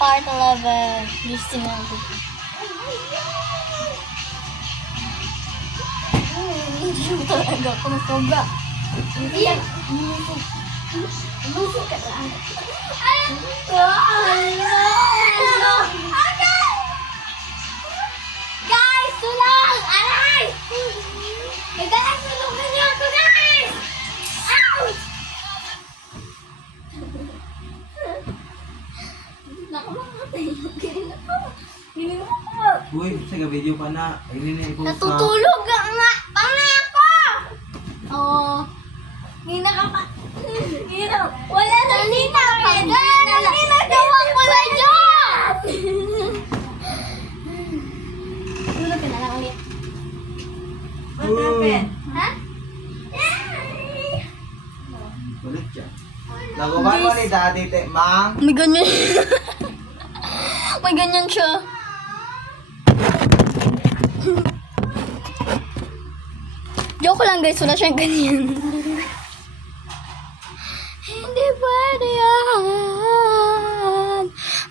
Part 11. Listing natin. Hindi mo talaga ako sobra. Hindi yan. Lumusog ka lang. Guys, tulong! Aray! Nagdalang tulungan niyo ako, guys! Ouch! Nakamatay yung ganyan ako. Hindi mo ako. Uy, sa video pa na. Ayun na i-post na. Natutulog nga nga. Pangay ako! Oo. Hindi nakapa... Hindi na... Wala na nita. Hindi nagawa ko na dyan! Tulog ka na lang ulit. What happened? Ha? Ulit siya. Naguban mo ni Daddy Mang. May ganyan. May ganyan siya. Joke lang guys, wala siyang ganyan. Hindi pwede yan.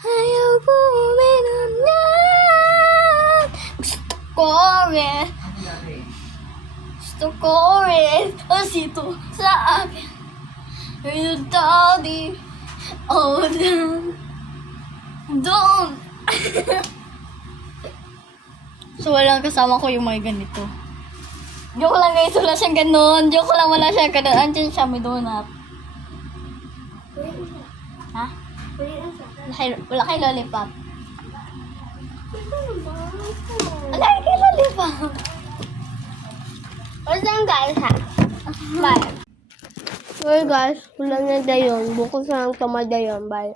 Ayaw po uminom yan. Gusto ko rin. Ang sito sa akin. Yung daddy. Oh, don't. So, walang kasama ko yung mga ganito. Joke lang guys, wala siyang ganon. Joke lang, wala siyang ganon. Andiyan siya, may donut. Ha? Wala kay lollipop. Wala kay lollipop. Wala lang guys ha. Bye. Okay guys, wala na dayon. Bukas na lang tamad dayon. Bye.